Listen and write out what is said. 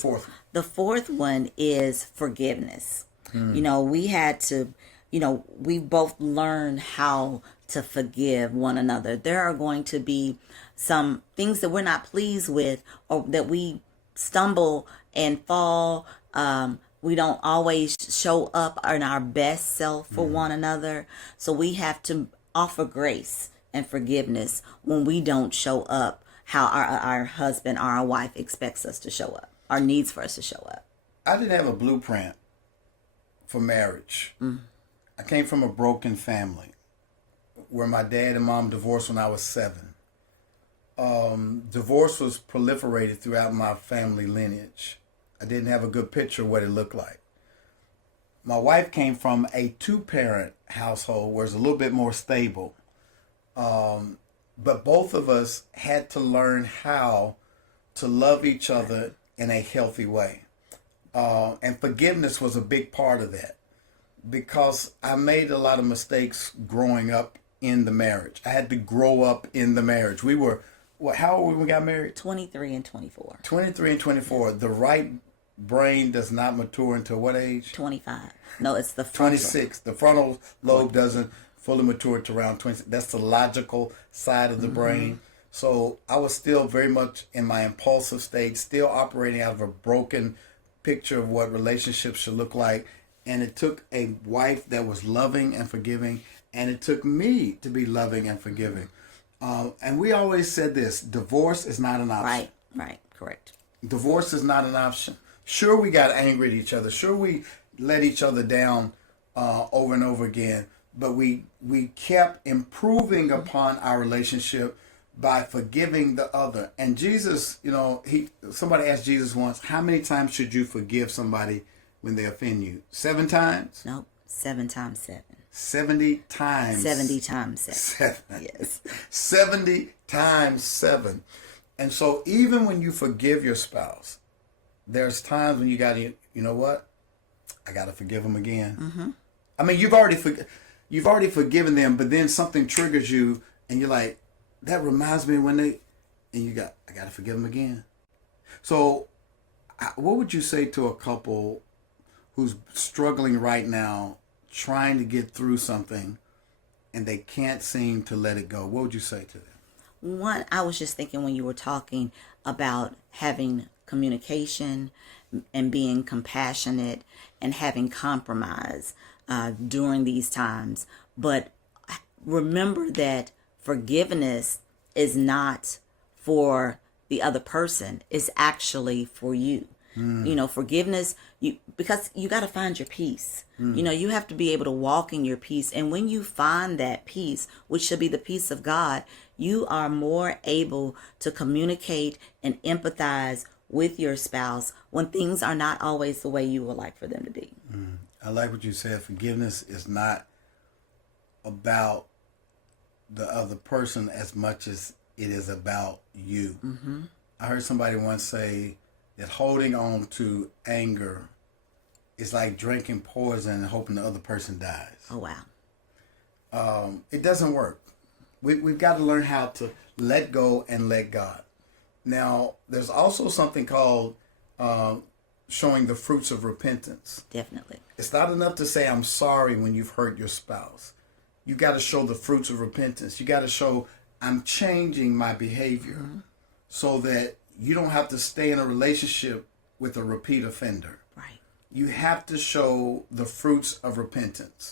fourth one? The fourth one is forgiveness. You know, we had to, we both learned how to forgive one another. There are going to be some things that we're not pleased with, or that we stumble and fall. We don't always show up in our best self for one another. So we have to offer grace and forgiveness when we don't show up how our husband or our wife expects us to show up, or needs for us to show up. I didn't have a blueprint for marriage. I came from a broken family where my dad and mom divorced when I was 7. Divorce was proliferated throughout my family lineage. I didn't have a good picture of what it looked like. My wife came from a 2-parent household where it's a little bit more stable. But both of us had to learn how to love each other in a healthy way. And forgiveness was a big part of that, because I made a lot of mistakes growing up in the marriage. I had to grow up in the marriage. We were, how old were we when we got married? 23 and 24. 23 and 24. The right brain does not mature until what age? 25. No, it's the 26. The frontal lobe doesn't fully mature to around 20. That's the logical side of the brain. So I was still very much in my impulsive state, still operating out of a broken picture of what relationships should look like. And it took a wife that was loving and forgiving, and it took me to be loving and forgiving. And we always said this: divorce is not an option. Right, correct. Divorce is not an option. Sure, we got angry at each other. Sure, we let each other down over and over again. But we kept improving upon our relationship by forgiving the other. And Jesus, somebody asked Jesus once, how many times should you forgive somebody when they offend you? 7 times? Nope, 7 times 7. 70 times. 70 times 7. 7. Yes. 70 times 7. And so even when you forgive your spouse, there's times when you got to, you know what? I got to forgive them again. I mean, you've already forgiven them, but then something triggers you, and you're like, that reminds me when I got to forgive them again. So what would you say to a couple who's struggling right now, trying to get through something, and they can't seem to let it go? What would you say to them? One, I was just thinking when you were talking about having communication and being compassionate and having compromise during these times. But remember that forgiveness is not for the other person. It's actually for you. Forgiveness, because you got to find your peace. You have to be able to walk in your peace. And when you find that peace, which should be the peace of God, you are more able to communicate and empathize with your spouse when things are not always the way you would like for them to be. I like what you said. Forgiveness is not about the other person as much as it is about you. I heard somebody once say that holding on to anger is like drinking poison and hoping the other person dies. Oh, wow. It doesn't work. We've got to learn how to let go and let God. Now, there's also something called showing the fruits of repentance. Definitely. It's not enough to say I'm sorry when you've hurt your spouse. You got to show the fruits of repentance. You got to show I'm changing my behavior so that you don't have to stay in a relationship with a repeat offender. Right. You have to show the fruits of repentance.